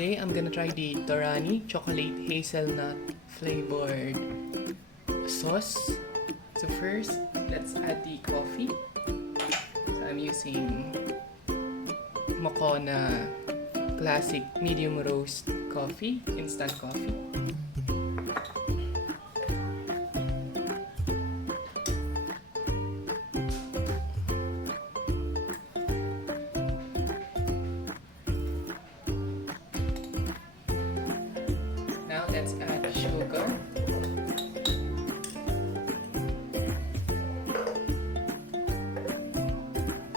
today I'm gonna try the Torani chocolate hazelnut flavored sauce. So first, let's add the coffee. So I'm using Moccona classic medium roast coffee, instant coffee. Now let's add sugar.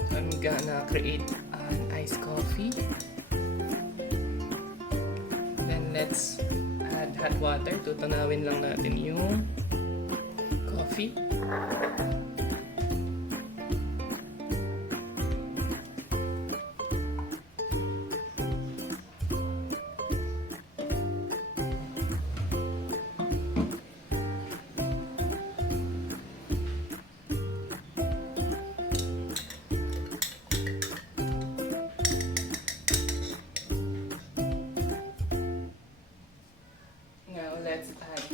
I'm gonna create an iced coffee. Then let's add hot water. Tutunawin lang natin yung coffee. Now let's add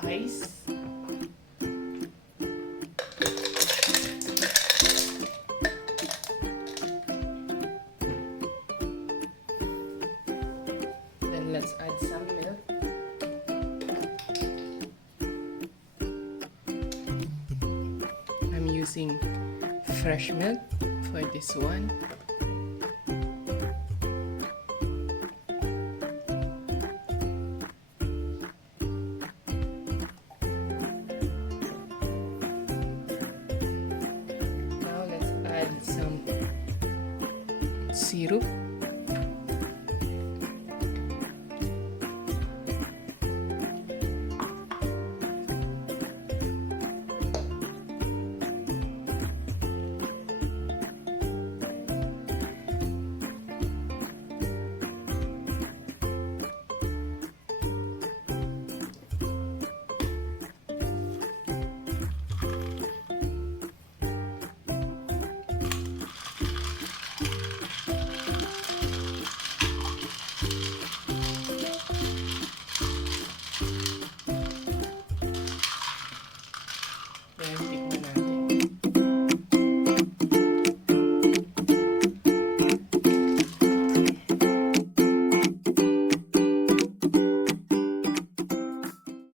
ice. Then let's add some milk. I'm using fresh milk for this one. Now let's add some syrup.